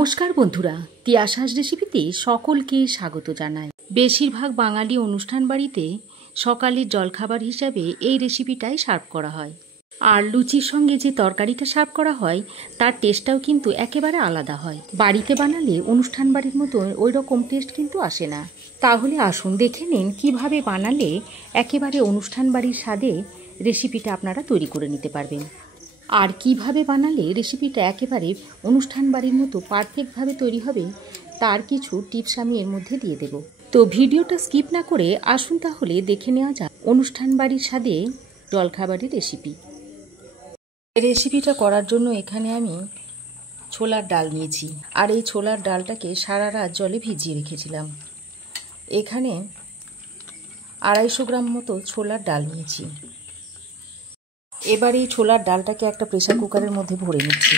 নমস্কার বন্ধুরা, তিয়াশাস রেসিপিতে সকলকে স্বাগত জানাই। বেশিরভাগ বাঙালি অনুষ্ঠান বাড়িতে সকালের জলখাবার হিসাবে এই রেসিপিটাই সার্ভ করা হয়। আর লুচির সঙ্গে যে তরকারিটা সার্ভ করা হয় তার টেস্টটাও কিন্তু একেবারে আলাদা হয়। বাড়িতে বানালে অনুষ্ঠান বাড়ির মতো ওই রকম টেস্ট কিন্তু আসে না। তাহলে আসুন দেখে নিন কীভাবে বানালে একেবারে অনুষ্ঠান বাড়ির স্বাদে রেসিপিটা আপনারা তৈরি করে নিতে পারবেন। আর কিভাবে বানালে রেসিপিটা একেবারে অনুষ্ঠান বাড়ির মতো পারফেক্টভাবে তৈরি হবে তার কিছু টিপস আমি এর মধ্যে দিয়ে দেব। তো ভিডিওটা স্কিপ না করে আসুন তাহলে দেখে নেওয়া যাক অনুষ্ঠান বাড়ির স্বাদে জলখাবারের রেসিপি। এই রেসিপিটা করার জন্য এখানে আমি ছোলার ডাল নিয়েছি, আর এই ছোলার ডালটাকে সারা রাত জলে ভিজিয়ে রেখেছিলাম। এখানে 250 গ্রাম মতো ছোলার ডাল নিয়েছি। এবার এই ছোলার ডালটাকে একটা প্রেসার কুকারের মধ্যে ভরে নিচ্ছি।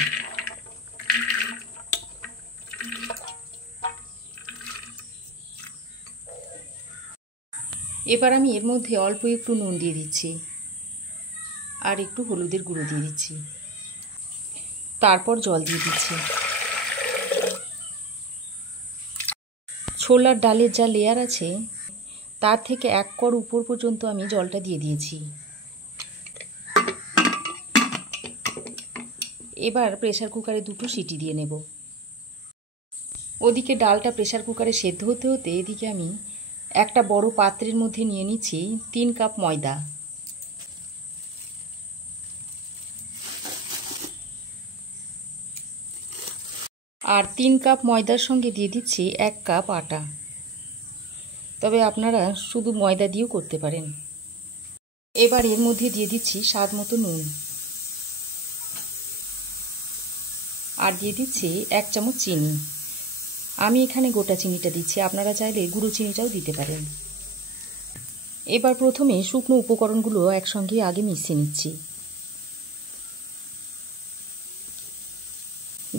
এবার আমি এর মধ্যে অল্প একটু নুন দিয়ে দিচ্ছি আর একটু হলুদের গুঁড়ো দিয়ে দিচ্ছি, তারপর জল দিয়ে দিচ্ছি। ছোলার ডালের যা লেয়ার আছে তার থেকে 1 কড় উপর পর্যন্ত আমি জলটা দিয়ে দিয়েছি। এবার প্রেসার কুকারে 2টো সিটি দিয়ে নেব। ওদিকে ডালটা প্রেসার কুকারে সেদ্ধ হতে হতে এদিকে আমি একটা বড় পাত্রের মধ্যে নিয়ে নিচ্ছি 3 কাপ ময়দা। আর 3 কাপ ময়দার সঙ্গে দিয়ে দিচ্ছি 1 কাপ আটা, তবে আপনারা শুধু ময়দা দিয়েও করতে পারেন। এবার এর মধ্যে দিয়ে দিচ্ছি স্বাদ মতো নুন, আর দিয়ে দিচ্ছি 1 চামচ চিনি। আমি এখানে গোটা চিনিটা দিচ্ছি, আপনারা চাইলে গুঁড়ো চিনিটাও দিতে পারেন। এবার প্রথমে শুকনো উপকরণগুলো একসঙ্গে আগে মিশিয়ে নিচ্ছি।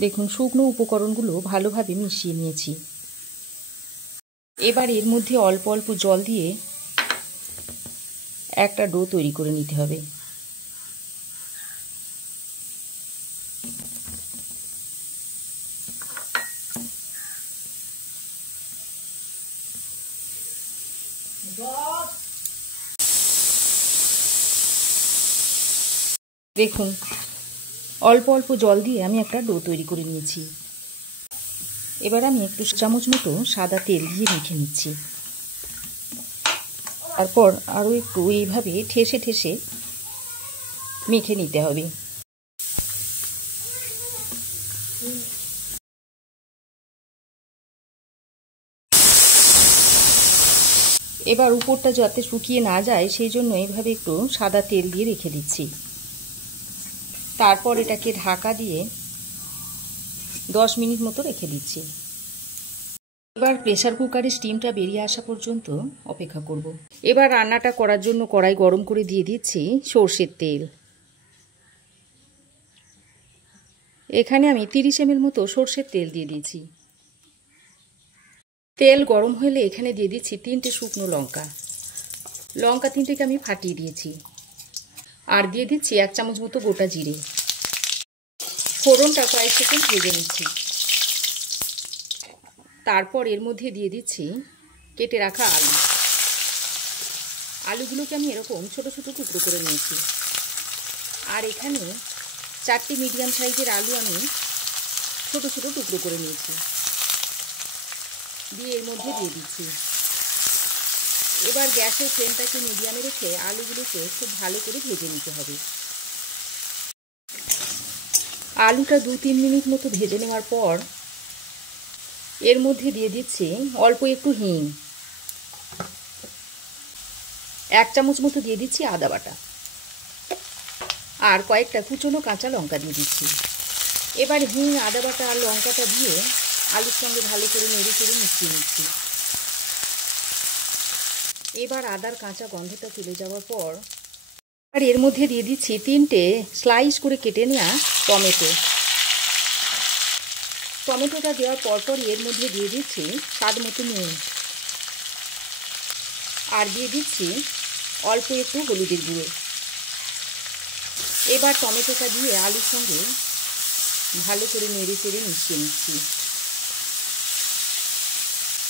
দেখুন শুকনো উপকরণগুলো ভালোভাবে মিশিয়ে নিয়েছি। এবার এর মধ্যে অল্প অল্প জল দিয়ে একটা ডো তৈরি করে নিতে হবে। দেখুন অল্প অল্প জল দিয়ে আমি একটা ডো তৈরি করে নিয়েছি। এবার আমি একটু চামচ মতো সাদা তেল দিয়ে মেখে নিচ্ছি। তারপর আরও একটু এইভাবে ঠেসে ঠেসে মেখে নিতে হবে। এবার উপরটা যাতে শুকিয়ে না যায় সেই জন্য এইভাবে একটু সাদা তেল দিয়ে রেখে দিচ্ছি। তারপর এটাকে ঢাকা দিয়ে 10 মিনিট মতো রেখে দিচ্ছি। এবার প্রেসার কুকারের স্টিমটা বেরিয়ে আসা পর্যন্ত অপেক্ষা করব। এবার রান্নাটা করার জন্য কড়াই গরম করে দিয়ে দিচ্ছি সর্ষের তেল। এখানে আমি 30 ml মতো সর্ষের তেল দিয়ে দিয়েছি। তেল গরম হলে এখানে দিয়ে দিচ্ছি 3টে শুকনো লঙ্কা। লঙ্কা 3টেকে আমি ফাটিয়ে দিয়েছি। আর দিয়ে দিচ্ছি 1 চামচ মতো গোটা জিরে। ফোড়নটা কয়েক সেকেন্ড ভেজে নিচ্ছি। তারপর এর মধ্যে দিয়ে দিচ্ছি কেটে রাখা আলু। আলুগুলোকে আমি এরকম ছোট ছোট টুকরো করে নিয়েছি। আর এখানে 4টি মিডিয়াম সাইজের আলু আমি ছোট ছোট টুকরো করে নিয়েছি, দিয়ে এর মধ্যে দিয়ে দিচ্ছি। এবার গ্যাসের ফ্লেমটাকে মিডিয়ামে রেখে আলুগুলোকে খুব ভালো করে ভেজে নিতে হবে। আলুটা 2-3 মিনিট মতো ভেজে নেওয়ার পর এর মধ্যে দিয়ে দিচ্ছি অল্প একটু হিং, 1 চামচ মতো দিয়ে দিচ্ছি আদা বাটা, আর কয়েকটা কুচনো কাঁচা লঙ্কা দিয়ে দিচ্ছি। এবার হিং, আদা বাটা আর লঙ্কাটা দিয়ে আলুর সঙ্গে ভালো করে নেড়ে চেড়ে মিশিয়ে নিচ্ছি। এবার আদার কাঁচা গন্ধটা চলে যাওয়ার পর আর এর মধ্যে দিয়ে দিচ্ছি 3টে স্লাইস করে কেটে নেওয়া টমেটো। টমেটোটা দেওয়ার পরপর এর মধ্যে দিয়ে দিচ্ছি স্বাদ মতো নুন, আর দিয়ে দিচ্ছি অল্প একটু হলুদের গুঁড়ো। এবার টমেটোটা দিয়ে আলুর সঙ্গে ভালো করে নেড়ে চেড়ে মিশিয়ে নিচ্ছি।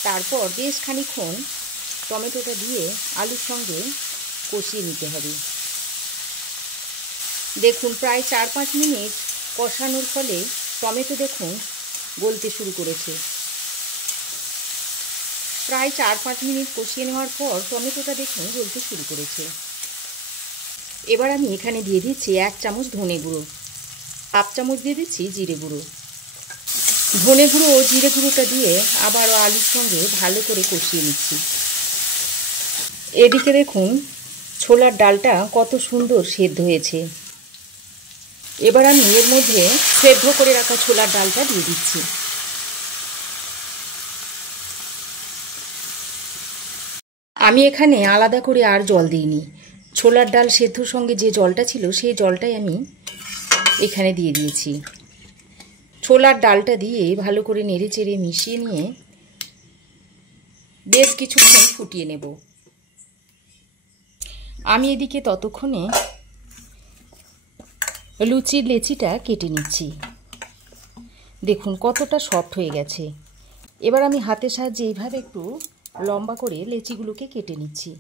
তারপর বেশ খানিকক্ষণ টমেটোটা দিয়ে আলুর সঙ্গে কষিয়ে নিতে হবে। দেখুন প্রায় 4-5 মিনিট কষানোর ফলে টমেটো দেখুন গলতে শুরু করেছে। প্রায় 4-5 মিনিট কষিয়ে নেওয়ার পর টমেটোটা দেখুন গলতে শুরু করেছে। এবার আমি এখানে দিয়ে দিচ্ছি 1 চামচ ধনে গুঁড়ো, 1/2 চামচ দিয়ে দিচ্ছি জিরে গুঁড়ো। ধনে গুঁড়ো ও জিরে গুঁড়োটা দিয়ে আবারও আলুর সঙ্গে ভালো করে কষিয়ে নিচ্ছি। এদিকে দেখুন ছোলার ডালটা কত সুন্দর সেদ্ধ হয়েছে। এবার আমি এর মধ্যে সেদ্ধ করে রাখা ছোলার ডালটা দিয়ে দিচ্ছি। আমি এখানে আলাদা করে আর জল দিইনি, ছোলার ডাল সেদ্ধর সঙ্গে যে জলটা ছিল সেই জলটাই আমি এখানে দিয়ে দিয়েছি। ছোলার ডালটা দিয়ে ভালো করে নেড়ে চেড়ে মিশিয়ে নিয়ে বেশ কিছুক্ষণ ফুটিয়ে নেব। আমি এদিকে ততক্ষণে লুচির লেচিটা কেটে নিচ্ছি। দেখুন কতটা সফট হয়ে গেছে। এবার আমি হাতের সাহায্যে এইভাবে একটু লম্বা করে লেচিগুলোকে কেটে নিচ্ছি।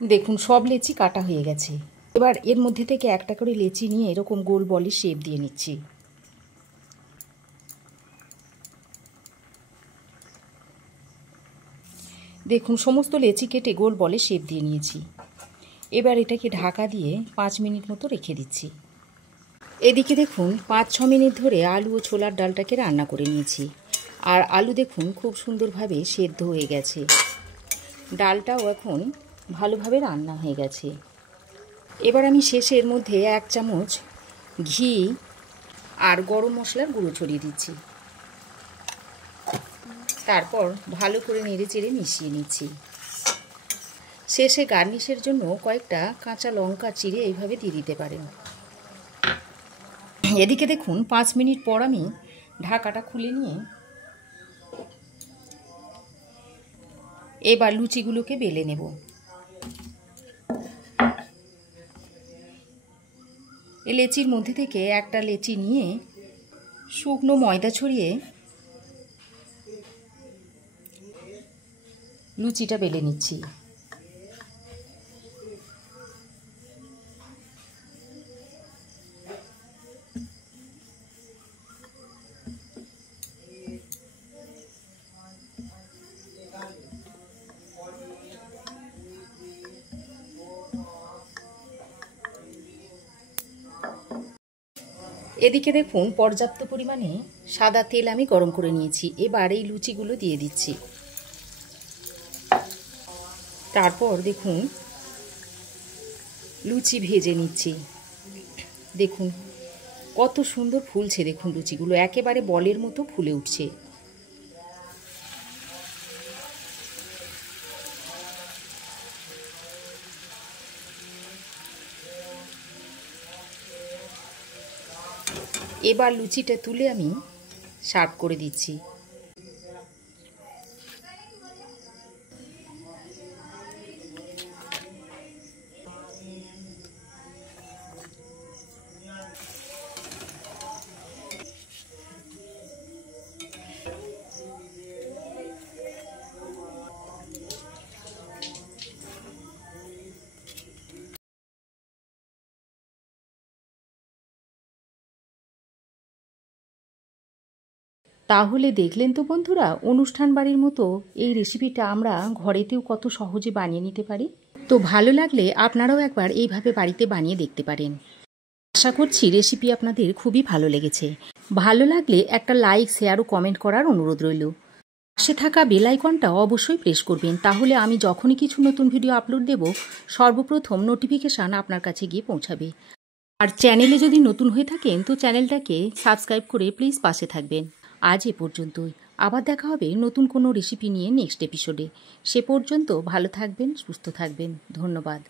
দেখুন সব লেচি কাটা হয়ে গেছে। এবার এর মধ্যে থেকে একটা করে লেচি নিয়ে এরকম গোল বলের শেপ দিয়ে নিচ্ছি। দেখুন সমস্ত লেচি কেটে গোল বলে শেপ দিয়ে নিয়েছি। এবার এটাকে ঢাকা দিয়ে 5 মিনিট মতো রেখে দিচ্ছি। এদিকে দেখুন 5-6 মিনিট ধরে আলু ও ছোলার ডালটাকে রান্না করে নিয়েছি। আর আলু দেখুন খুব সুন্দরভাবে সেদ্ধ হয়ে গেছে, ডালটাও এখন ভালোভাবে রান্না হয়ে গেছে। এবার আমি শেষে এর মধ্যে 1 চামচ ঘি আর গরম মশলার গুঁড়ো ছড়িয়ে দিচ্ছি। তারপর ভালো করে নেড়ে চেড়ে মিশিয়ে নিচ্ছি। শেষে গার্নিশের জন্য কয়েকটা কাঁচা লঙ্কা চিড়ে এইভাবে দিয়ে দিতে পারেন। এদিকে দেখুন 5 মিনিট পর আমি ঢাকাটা খুলে নিয়ে এবার লুচিগুলোকে বেলে নেব। এই লেচির মধ্যে থেকে একটা লেচি নিয়ে শুকনো ময়দা ছড়িয়ে লুচিটা বেলে নিচ্ছি। এদিকে দেখুন পর্যাপ্ত পরিমাণে সাদা তেল আমি গরম করে নিয়েছি। এবার এই লুচিগুলো দিয়ে দিচ্ছি। তারপর দেখুন লুচি ভেজে নিচ্ছি। দেখুন কত সুন্দর ফুলছে, দেখুন লুচিগুলো একেবারে বলের মতো ফুলে উঠছে। এবার লুচিটা তুলে আমি সার্ভ করে দিচ্ছি। তাহলে দেখলেন তো বন্ধুরা, অনুষ্ঠান বাড়ির মতো এই রেসিপিটা আমরা ঘরেতেও কত সহজে বানিয়ে নিতে পারি। তো ভালো লাগলে আপনারাও একবার এইভাবে বাড়িতে বানিয়ে দেখতে পারেন। আশা করছি রেসিপি আপনাদের খুবই ভালো লেগেছে। ভালো লাগলে একটা লাইক, শেয়ার ও কমেন্ট করার অনুরোধ রইল। পাশে থাকা বেল আইকনটা অবশ্যই প্রেস করবেন, তাহলে আমি যখনই কিছু নতুন ভিডিও আপলোড দেব সর্বপ্রথম নোটিফিকেশান আপনার কাছে গিয়ে পৌঁছাবে। আর চ্যানেলে যদি নতুন হয়ে থাকেন তো চ্যানেলটাকে সাবস্ক্রাইব করে প্লিজ পাশে থাকবেন। আজ এ পর্যন্তই। আবার দেখা হবে নতুন কোনো রেসিপি নিয়ে নেক্সট এপিসোডে। সে পর্যন্ত ভালো থাকবেন, সুস্থ থাকবেন। ধন্যবাদ।